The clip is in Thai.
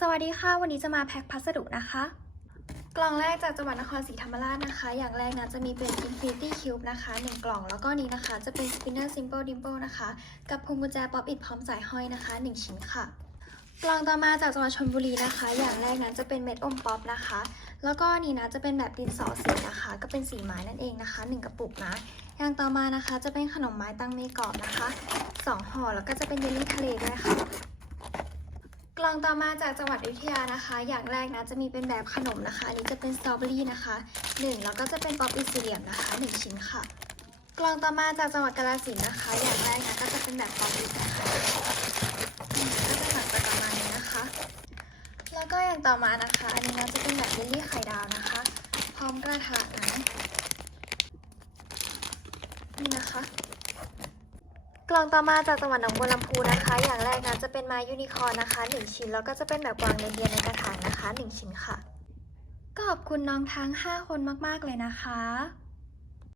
สวัสดีค่ะ วันนี้จะมาแพ็คพัสดุนะคะ กล่องแรกจากจังหวัดนครศรีธรรมราชนะคะ อย่างแรกนะจะมีเป็น Infinity Cube นะคะ 1 กล่อง แล้วก็นี้นะคะ จะเป็น Spinner Simple Dimple นะคะ กับพวงกุญแจ Pop It พร้อมสายห้อยนะคะ 1 ชิ้นค่ะ กล่องต่อมาจากจังหวัดชลบุรีนะคะ อย่างแรกนั้นจะเป็นเม็ดอมป๊อปนะคะ แล้วก็นี่นะจะเป็นแบบดินสอสีนะคะ ก็เป็นสีไม้นั่นเองนะคะ 1 กระปุกนะ อย่างต่อมานะคะจะเป็นขนมไม้ตั้งเมกอบนะคะสองห่อแล้วก็จะเป็นเยลลี่ทะเลด้วยค่ะ กล่องต่อมาจากจังหวัดอยุธยานะคะ อย่างแรกนะจะมีเป็นแบบขนมนะคะ อันนี้จะเป็นสตรอเบอรี่นะคะหนึ่งแล้วก็จะเป็นป๊อปอินซีเลียมนะคะหนึ่งชิ้นค่ะ กล่องต่อมาจากจังหวัดกาฬสินธุ์นะคะ อย่างแรกนะก็จะเป็นแบบป๊อปอินนะคะอืมก็จะหนักปประมาณนี้นะคะ แล้วก็อย่างต่อมานะคะ อันนี้นะจะเป็นแบบเยลลี่ไข่ดาวนะคะ พร้อมกระถางนะนี่นะคะ กล่องต่อมาจากจังหวัดหนองบัวลำพูนะคะ อย่างแรกนะจะเป็นไม้ยูนิคอร์นนะคะ 1 ชิ้น แล้วก็จะเป็นแบบวางเรียนในกระถางนะคะ 1 ชิ้นค่ะ ก็ขอบคุณน้องทั้ง 5 คนมาก ๆ เลยนะคะ